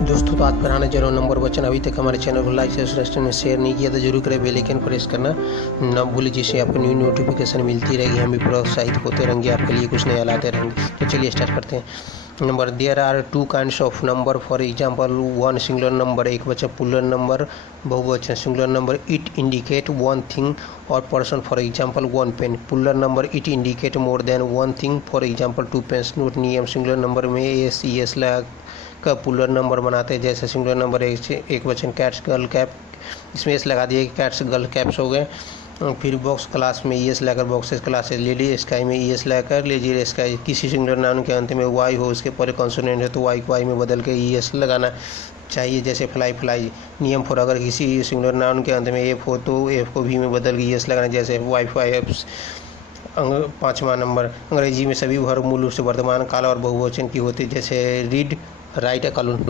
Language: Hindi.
दोस्तों तो आज पढ़ाने जरूर नंबर वचन। अभी तक हमारे चैनल को लाइक सब्सक्राइब में शेयर नहीं किया तो जरूर करें, बेल आइकन प्रेस करना ना भूलिए, जिससे आपको न्यू नोटिफिकेशन मिलती रहेगी। हम भी प्रोत्साहित होते रहेंगे, आपके लिए कुछ नया लाते रहेंगे। तो चलिए स्टार्ट करते हैं। Number, there are two kinds of number, for example one singular number, एक वचन, पुलर नंबर बहुवचन। Singular number it indicate one thing और person, for example one pen. Plural number it indicate more than one thing, for example two pens. Note नियम, सिंगुलर नंबर में एस ईएस का पुलर नंबर बनाते हैं। जैसे सिंगुलर नंबर एक वचन कैट्स गर्ल कैप, इसमें एस लगा दिए, कैट्स गर्ल कैप्स हो गए। फिर बॉक्स क्लास में ईएस लगाकर बॉक्सेस क्लासेस। लेडी स्काई में ईएस लगाकर लेजी स्काई। किसी सिंगुलर नाउन के अंत में वाई हो, उसके पर कॉन्सोनेंट है तो वाई को वाई में बदल के ईएस लगाना चाहिए। जैसे फ्लाई फ्लाई। नियम फॉर, अगर किसी सिंगुलर नाउन के अंत में एफ हो तो एफ को वी में बदल के ईएस लगाना। जैसे वाईफाई एप्स। 5वां नंबर, अंग्रेजी में सभी वर्ब मूल रूप से वर्तमान काल और बहुवचन की होती है। जैसे रीड, राइट, कॉलम।